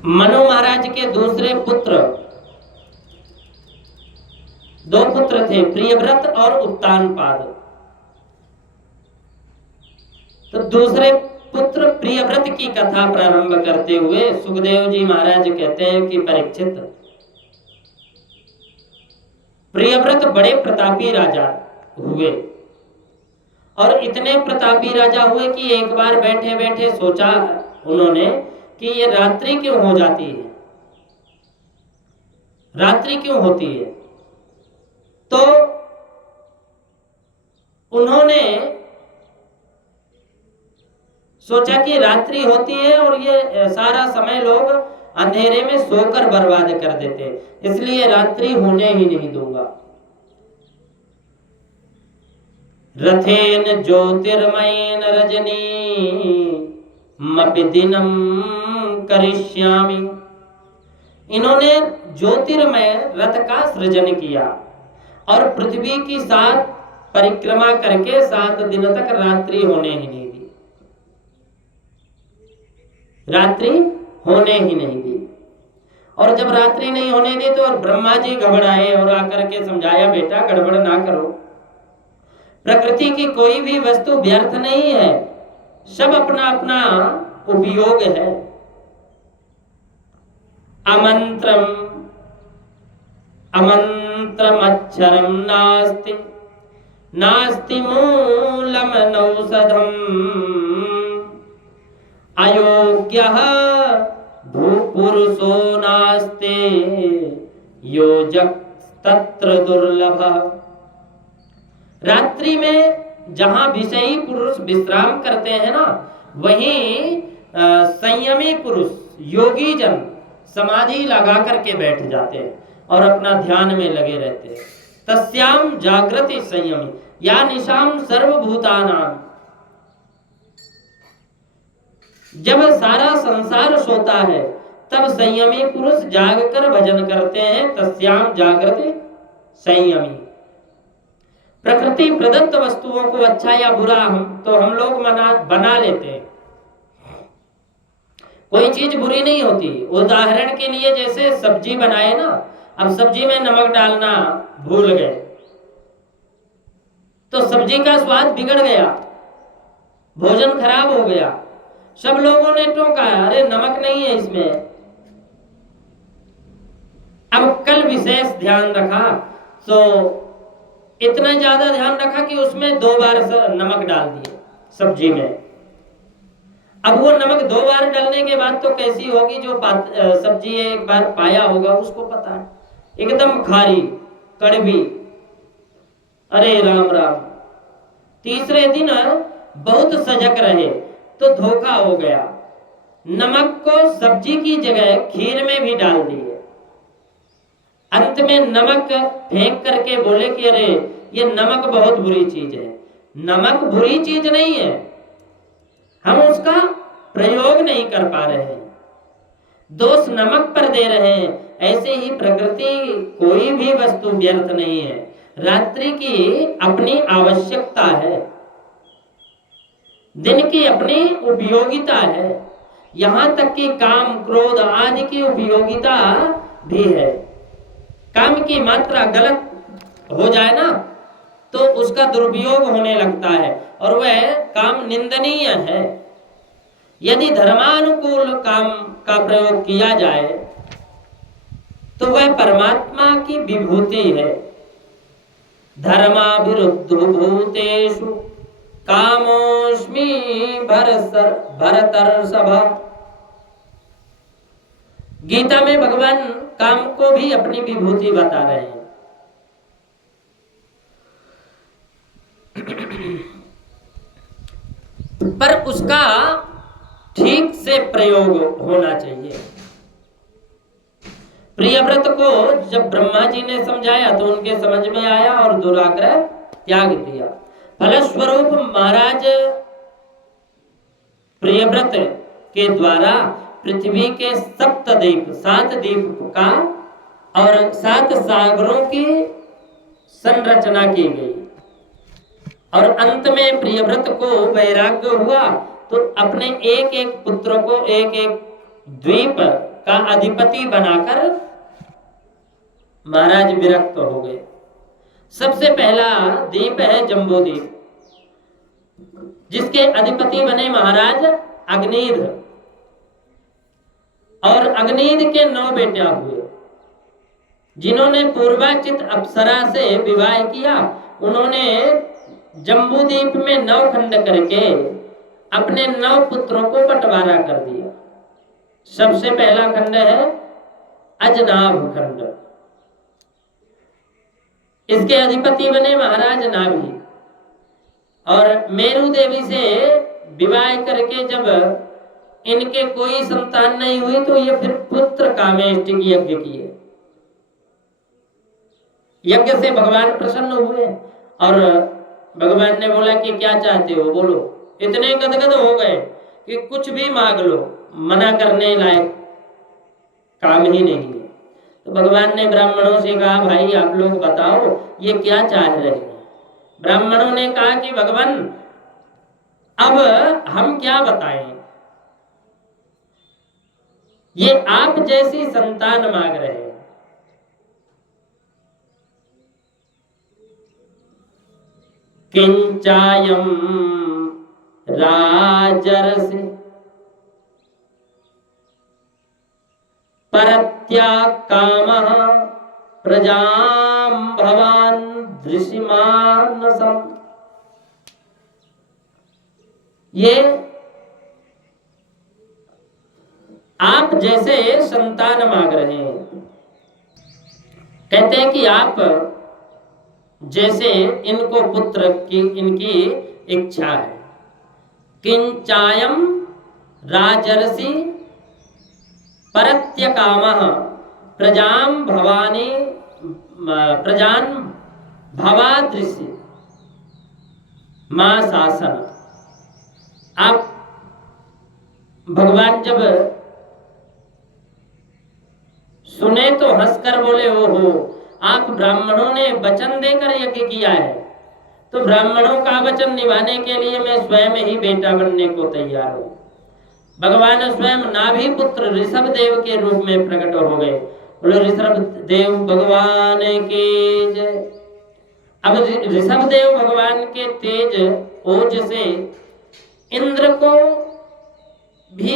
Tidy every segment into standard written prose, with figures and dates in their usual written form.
मनु महाराज के दूसरे पुत्र, दो पुत्र थे, प्रियव्रत और उत्तानपाद। तो दूसरे पुत्र प्रियव्रत की कथा प्रारंभ करते हुए सुखदेव जी महाराज कहते हैं कि परीक्षित, प्रियव्रत बड़े प्रतापी राजा हुए और इतने प्रतापी राजा हुए कि एक बार बैठे बैठे सोचा उन्होंने कि ये रात्रि क्यों हो जाती है, रात्रि क्यों होती है। तो उन्होंने सोचा कि रात्रि होती है और ये सारा समय लोग अंधेरे में सोकर बर्बाद कर देते हैं, इसलिए रात्रि होने ही नहीं दूंगा। रथेन ज्योतिर्मयेन रजनी मपि दिनम करिष्यामि। इन्होंने ज्योतिर्मय रथ का सृजन किया और पृथ्वी की 7 परिक्रमा करके 7 दिन तक रात्रि होने ही नहीं दी, रात्रि होने ही नहीं दी। और जब रात्रि नहीं होने दी तो और ब्रह्मा जी घबराए और आकर के समझाया, बेटा गड़बड़ ना करो, प्रकृति की कोई भी वस्तु व्यर्थ नहीं है, सब अपना अपना उपयोग है। अमंत्रम अमंत्रम अक्षरम नास्ति नास्ति मूलम नौषधम अयोग्यः भूपुरुषो नास्ते योजक तत्र दुर्लभ। रात्रि में जहां विषयी पुरुष विश्राम करते हैं ना, वहीं संयमी पुरुष योगी जन समाधि लगा करके बैठ जाते हैं और अपना ध्यान में लगे रहते हैं। तस्याम जागृति संयमी या निशाम सर्वभूतानाम। जब सारा संसार सोता है तब संयमी पुरुष जागकर भजन करते हैं। तस्याम जागृति संयमी। प्रकृति प्रदत्त वस्तुओं को अच्छा या बुरा हम लोग बना लेते हैं। कोई चीज बुरी नहीं होती। उदाहरण के लिए जैसे सब्जी बनाए ना, अब सब्जी में नमक डालना भूल गए तो सब्जी का स्वाद बिगड़ गया, भोजन खराब हो गया। सब लोगों ने टोका, अरे नमक नहीं है इसमें। अब कल विशेष ध्यान रखा तो इतना ज्यादा ध्यान रखा कि उसमें 2 बार नमक डाल दिए सब्जी में। अब वो नमक 2 बार डालने के बाद तो कैसी होगी, जो सब्जी एक बार पाया होगा उसको पता है, एकदम खारी कड़वी। अरे राम राम। तीसरे दिन बहुत सजग रहे तो धोखा हो गया, नमक को सब्जी की जगह खीर में भी डाल दिए। अंत में नमक फेंक करके बोले कि अरे ये नमक बहुत बुरी चीज है। नमक बुरी चीज नहीं है, हम उसका प्रयोग नहीं कर पा रहे हैं, दोष नमक पर दे रहे हैं। ऐसे ही प्रकृति कोई भी वस्तु व्यर्थ नहीं है। रात्रि की अपनी आवश्यकता है, दिन की अपनी उपयोगिता है, यहां तक कि काम क्रोध आदि की उपयोगिता भी है। काम की मात्रा गलत हो जाए ना तो उसका दुरुपयोग होने लगता है और वह काम निंदनीय है। यदि धर्मानुकूल काम का प्रयोग किया जाए तो वह परमात्मा की विभूति है। धर्माभिरुद्ध भूतेषु कामोस्मि भरतर्षभ। गीता में भगवान काम को भी अपनी विभूति बता रहे हैं। पर उसका ठीक से प्रयोग होना चाहिए। प्रियव्रत को जब ब्रह्मा जी ने समझाया तो उनके समझ में आया और दुराग्रह त्याग दिया। फलस्वरूप महाराज प्रियव्रत के द्वारा पृथ्वी के 7 द्वीप का और 7 सागरों की संरचना की गई। और अंत में प्रियव्रत को वैराग्य हुआ तो अपने एक एक पुत्र को एक एक द्वीप का अधिपति बनाकर महाराज विरक्त हो गए। सबसे पहला द्वीप है जम्बूद्वीप, जिसके अधिपति बने महाराज अग्निध, और अग्निध के 9 बेटे हुए, जिन्होंने पूर्वाचित अप्सरा से विवाह किया। उन्होंने जम्बूद्वीप में 9 खंड करके अपने 9 पुत्रों को बंटवारा कर दिया। सबसे पहला खंड है अजनाभ खंड, इसके अधिपति बने महाराज नाभि, और मेरु देवी से विवाह करके जब इनके कोई संतान नहीं हुई तो ये फिर पुत्र कामेष्टि यज्ञ किए। यज्ञ से भगवान प्रसन्न हुए और भगवान ने बोला कि क्या चाहते हो बोलो। इतने गदगद हो गए कि कुछ भी मांग लो, मना करने लायक काम ही नहीं है। तो भगवान ने ब्राह्मणों से कहा, भाई आप लोग बताओ ये क्या चाह रहे हैं। ब्राह्मणों ने कहा कि भगवान अब हम क्या बताएं, ये आप जैसी संतान मांग रहे हैं। किंचायम राजर्षि परत्याग कामः प्रजां भवान दृशिमानसम्। ये आप जैसे संतान मांग रहे हैं, कहते हैं कि आप जैसे इनको पुत्र की इनकी इच्छा है। किंचायम राजर्षि परत्य कामः प्रजां भवानी प्रजान भवादृश्य मां शासन। आप भगवान जब सुने तो हंसकर बोले, ओहो आप ब्राह्मणों ने वचन देकर यज्ञ किया है, तो ब्राह्मणों का वचन निभाने के लिए मैं स्वयं ही बेटा बनने को तैयार हूं। भगवान स्वयं नाभि पुत्र ऋषभ देव के रूप में प्रकट हो गए। बोलो ऋषभ देव भगवान की जय। अब ऋषभ देव भगवान के तेज ओज से इंद्र को भी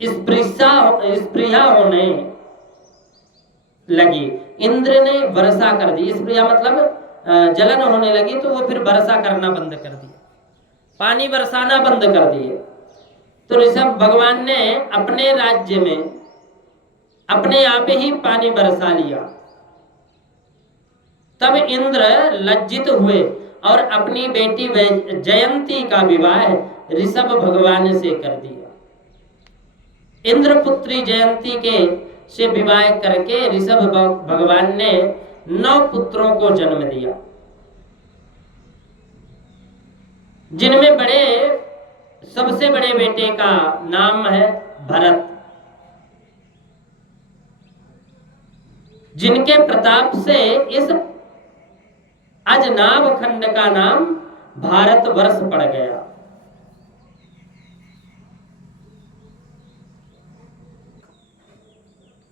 स्पृहा होने लगी। इंद्र ने वर्षा कर दी, स्पृहा मतलब जलन होने लगी, तो वो फिर वर्षा करना बंद कर दिया, पानी बरसाना बंद कर दिए। तो ऋषभ भगवान ने अपने राज्य में अपने आप ही पानी बरसा लिया। तब इंद्र लज्जित हुए और अपनी बेटी जयंती का विवाह ऋषभ भगवान से कर दिया। इंद्र पुत्री जयंती के से विवाह करके ऋषभ भगवान ने 9 पुत्रों को जन्म दिया, जिनमें सबसे बड़े बेटे का नाम है भरत, जिनके प्रताप से इस अजनाभ खंड का नाम भारतवर्ष पड़ गया।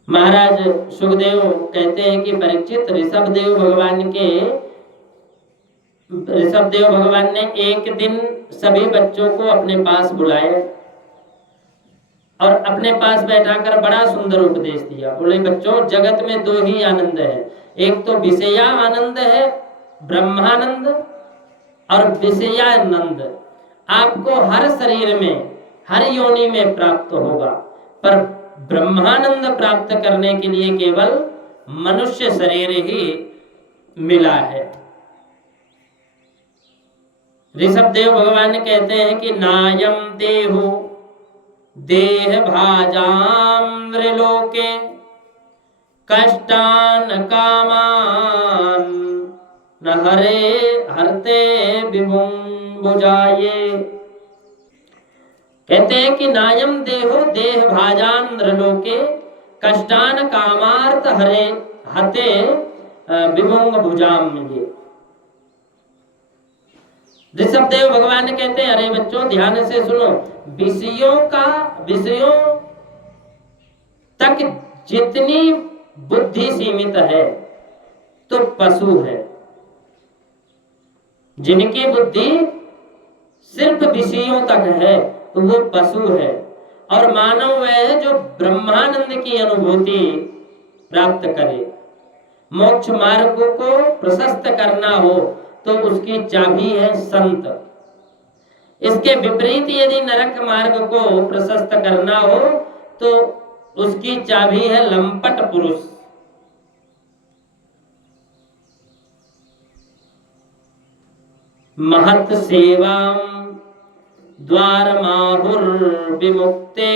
महाराज सुखदेव कहते हैं कि परीक्षित ऋषभ देव भगवान ने एक दिन सभी बच्चों को अपने पास बुलाए और अपने पास बैठाकर बड़ा सुंदर उपदेश दिया। बोले बच्चों, जगत में 2 ही आनंद है, एक तो विषया आनंद है ब्रह्मानंद, और विषयानंद आपको हर शरीर में हर योनि में प्राप्त होगा, पर ब्रह्मानंद प्राप्त करने के लिए केवल मनुष्य शरीर ही मिला है। ऋषभ देव भगवान कहते हैं कि नायम देहु देह भाजाम्रलोके कष्टान कामान न हरते विभुंबुजाये। कहते हैं कि नायम देहो देह भाजांद्रलोके कष्टान कामार्थ हरे हते विभुंग भुजाम। ऋषभ देव भगवान कहते हैं, अरे बच्चों ध्यान से सुनो, विषयों तक जितनी बुद्धि सीमित है तो पशु है। जिनकी बुद्धि सिर्फ विषयों तक है तो वो पशु है। और मानव वह है जो ब्रह्मानंद की अनुभूति प्राप्त करे। मोक्ष मार्ग को प्रशस्त करना हो तो उसकी चाबी है संत। इसके विपरीत यदि नरक मार्ग को प्रशस्त करना हो तो उसकी चाबी है लंपट पुरुष। महत सेवाम द्वारमाहुर विमुक्ते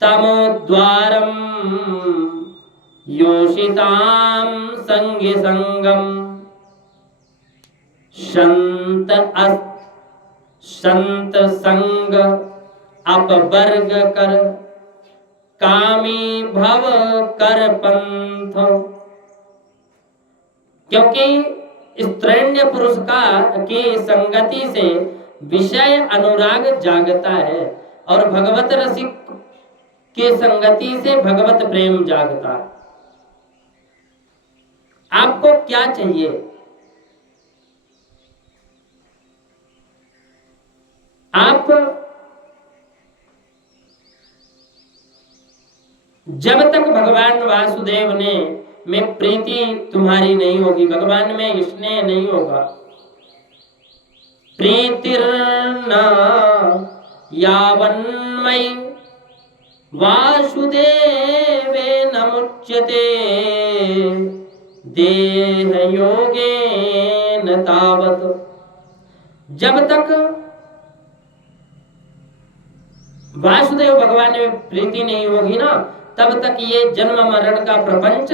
तमोद्वारम योषिताम संगी संगम संत संग अपवर्ग कर कामी भव कर पंथ। क्योंकि स्त्रैण्य पुरुष की संगति से विषय अनुराग जागता है और भगवत रसिक की संगति से भगवत प्रेम जागता है। आपको क्या चाहिए? आप जब तक भगवान वासुदेव ने में प्रीति तुम्हारी नहीं होगी, भगवान में स्नेह नहीं होगा, प्रीतिर्न यावन्मयि वासुदेवे न मुच्यते देह योगेन तावत। जब तक वासुदेव भगवान में प्रीति नहीं होगी ना, तब तक ये जन्म मरण का प्रपंच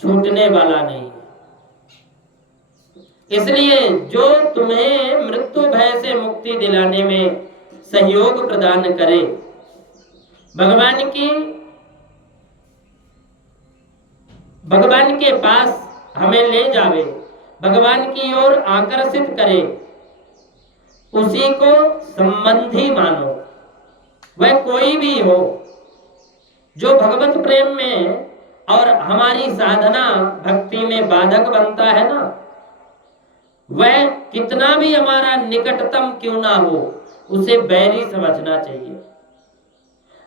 छूटने वाला नहीं है। इसलिए जो तुम्हें मृत्यु भय से मुक्ति दिलाने में सहयोग प्रदान करे, भगवान के पास हमें ले जावे, भगवान की ओर आकर्षित करे, उसी को संबंधी मानो। वह कोई भी हो जो भगवत प्रेम में और हमारी साधना भक्ति में बाधक बनता है ना, वह कितना भी हमारा निकटतम क्यों ना हो, उसे बैरी समझना चाहिए।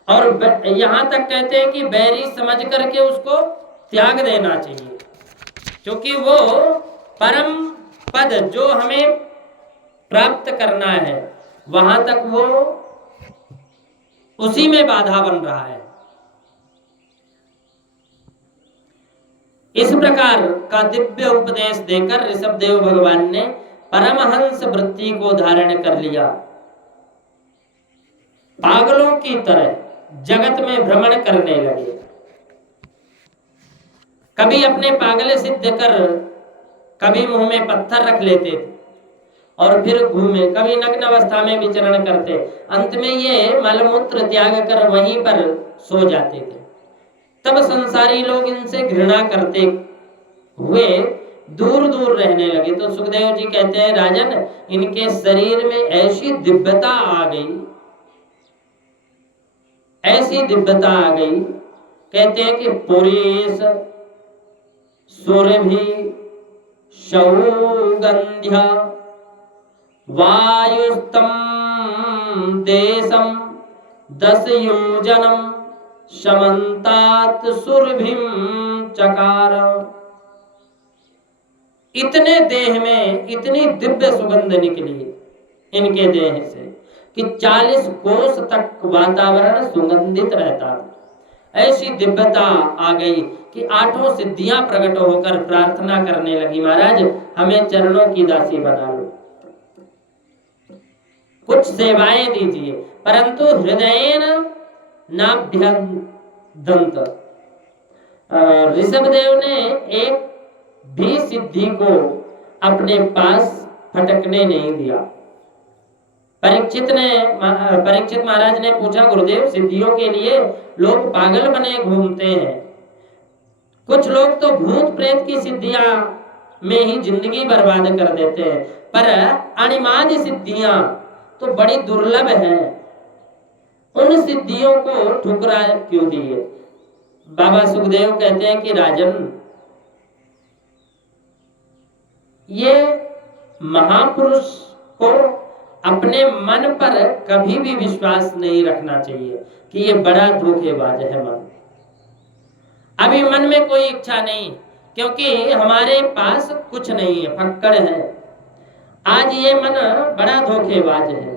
और यहां तक कहते हैं कि बैरी समझ करके उसको त्याग देना चाहिए, क्योंकि वो परम पद जो हमें प्राप्त करना है वहां तक वो उसी में बाधा बन रहा है। इस प्रकार का दिव्य उपदेश देकर ऋषभदेव भगवान ने परमहंस वृत्ति को धारण कर लिया। पागलों की तरह जगत में भ्रमण करने लगे। कभी अपने पागले सिद्ध कर कभी मुंह में पत्थर रख लेते थे और फिर घूमे, कभी नग्न अवस्था में विचरण करते। अंत में ये मलमूत्र त्याग कर वहीं पर सो जाते थे। तब संसारी लोग इनसे घृणा करते हुए दूर दूर रहने लगे। तो सुखदेव जी कहते हैं, राजन, इनके शरीर में ऐसी दिव्यता आ गई, ऐसी दिव्यता आ गई, कहते हैं कि पुरीश सुरभि सौगंध्य वायुस्तम देशम 10 योजनम समन्तात सुरभिम चकार। इतने देह में इतनी दिव्य सुगंध निकली इनके देह से कि 40 कोस तक वातावरण सुगंधित रहता। ऐसी दिव्यता आ गई कि 8 सिद्धियां प्रकट होकर प्रार्थना करने लगी, महाराज हमें चरणों की दासी बना लो, कुछ सेवाएं दीजिए। परंतु हृदयेन नाभ्यदंत। ऋषभदेव ने एक भी सिद्धि को अपने पास फटकने नहीं दिया। परीक्षित महाराज ने पूछा, गुरुदेव सिद्धियों के लिए लोग पागल बने घूमते हैं, कुछ लोग तो भूत प्रेत की सिद्धियां में ही जिंदगी बर्बाद कर देते हैं, पर अणिमादि सिद्धियां तो बड़ी दुर्लभ हैं उन सिद्धियों को ठुकरा क्यों दिए? बाबा सुखदेव कहते हैं कि राजन, ये महापुरुष को अपने मन पर कभी भी विश्वास नहीं रखना चाहिए कि ये बड़ा धोखेबाज है मन। अभी मन में कोई इच्छा नहीं, क्योंकि हमारे पास कुछ नहीं है, फक्कड़ है। आज ये मन बड़ा धोखेबाज है।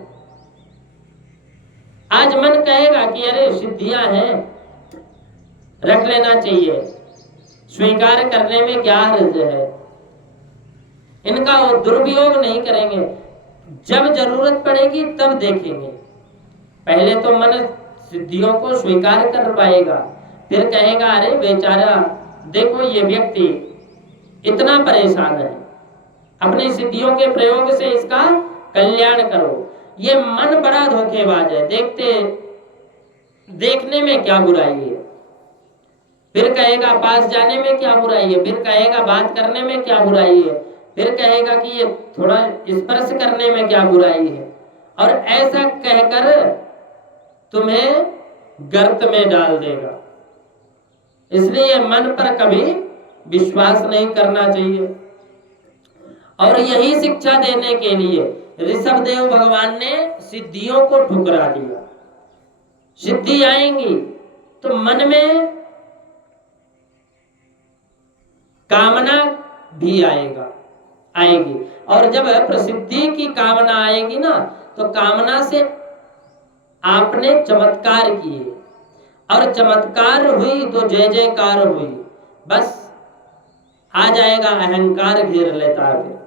आज मन कहेगा कि अरे सिद्धियां हैं, रख लेना चाहिए, स्वीकार करने में क्या हर्ज है, इनका वो दुरुपयोग नहीं करेंगे, जब जरूरत पड़ेगी तब देखेंगे। पहले तो मन सिद्धियों को स्वीकार कर पाएगा, फिर कहेगा अरे बेचारा, देखो ये व्यक्ति इतना परेशान है, अपनी सिद्धियों के प्रयोग से इसका कल्याण करो। ये मन बड़ा धोखेबाज है, देखने में क्या बुराई है, फिर कहेगा पास जाने में क्या बुराई है, फिर कहेगा बात करने में क्या बुराई है, फिर कहेगा कि ये थोड़ा स्पर्श करने में क्या बुराई है, और ऐसा कहकर तुम्हें गर्त में डाल देगा। इसलिए मन पर कभी विश्वास नहीं करना चाहिए। और यही शिक्षा देने के लिए ऋषभदेव भगवान ने सिद्धियों को ठुकरा दिया। सिद्धि आएंगी तो मन में कामना भी आएगी, और जब प्रसिद्धि की कामना आएगी ना, तो कामना से आपने चमत्कार किए, और चमत्कार हुई तो जय जयकार हुई, बस आ जाएगा अहंकार, घेर लेता है।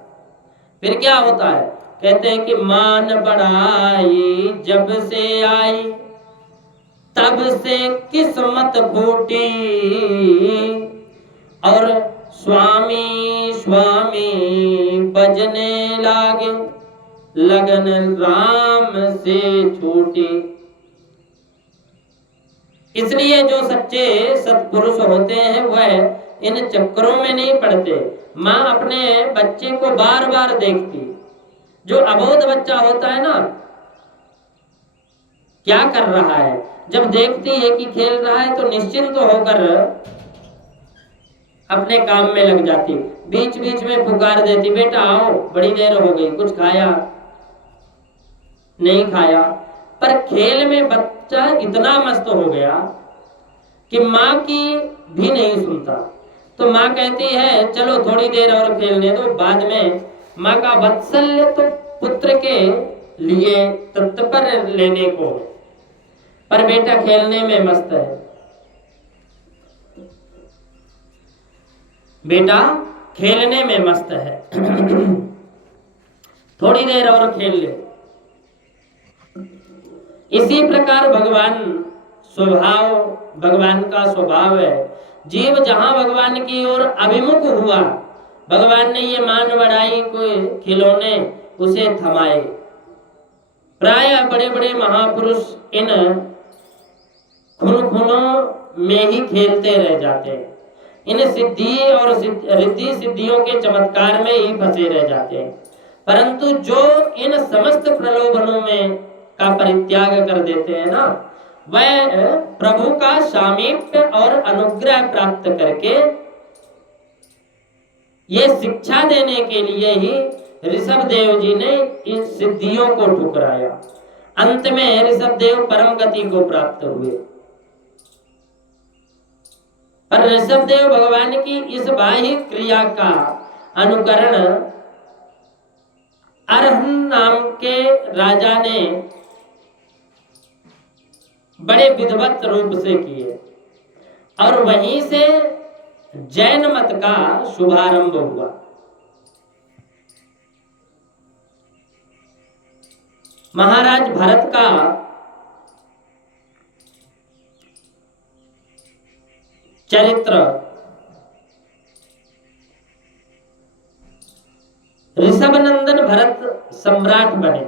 फिर क्या होता है? कहते हैं कि मान बढ़ाई जब से आई, तब से किस्मत फूटी, और स्वामी स्वामी बजने लागे, लगन राम से छूटी। इसलिए जो सच्चे सत्पुरुष होते हैं वह इन चक्करों में नहीं पड़ते। माँ अपने बच्चे को बार बार देखती। जो अबोध बच्चा होता है ना, क्या कर रहा है, जब देखती है कि खेल रहा है तो निश्चिंत होकर अपने काम में लग जाती। बीच बीच में पुकार देती, बेटा आओ, बड़ी देर हो गई, कुछ खाया नहीं खाया। पर खेल में बच्चा इतना मस्त हो गया कि माँ की भी नहीं सुनता। तो माँ कहती है चलो थोड़ी देर और खेलने दो, बाद में। माँ का वात्सल्य तो पुत्र के लिए तत्पर लेने को, पर बेटा खेलने में मस्त है। बेटा खेलने में मस्त है थोड़ी देर और खेल ले। इसी प्रकार भगवान का स्वभाव है। जीव जहां भगवान की ओर अभिमुख हुआ, भगवान ने ये मान बढ़ाई कोई खिलौने उसे थमाए। प्राय बड़े बड़े महापुरुष इन खुनों में ही खेलते रह जाते हैं, इन सिद्धि और रिद्धि सिद्धियों के चमत्कार में ही फंसे रह जाते हैं। परंतु जो इन समस्त प्रलोभनों में का परित्याग कर देते हैं ना, वह प्रभु का सामीप्य और अनुग्रह प्राप्त करके, ये शिक्षा देने के लिए ही ऋषभदेव जी ने इन सिद्धियों को ठुकराया। अंत में ऋषभदेव परम गति को प्राप्त हुए। पर ऋषभदेव भगवान की इस बाह्य क्रिया का अनुकरण अरहन नाम के राजा ने बड़े विधिवत रूप से किए, और वहीं से जैन मत का शुभारंभ हुआ। महाराज भरत का चरित्र ऋषभनंदन भरत सम्राट बने।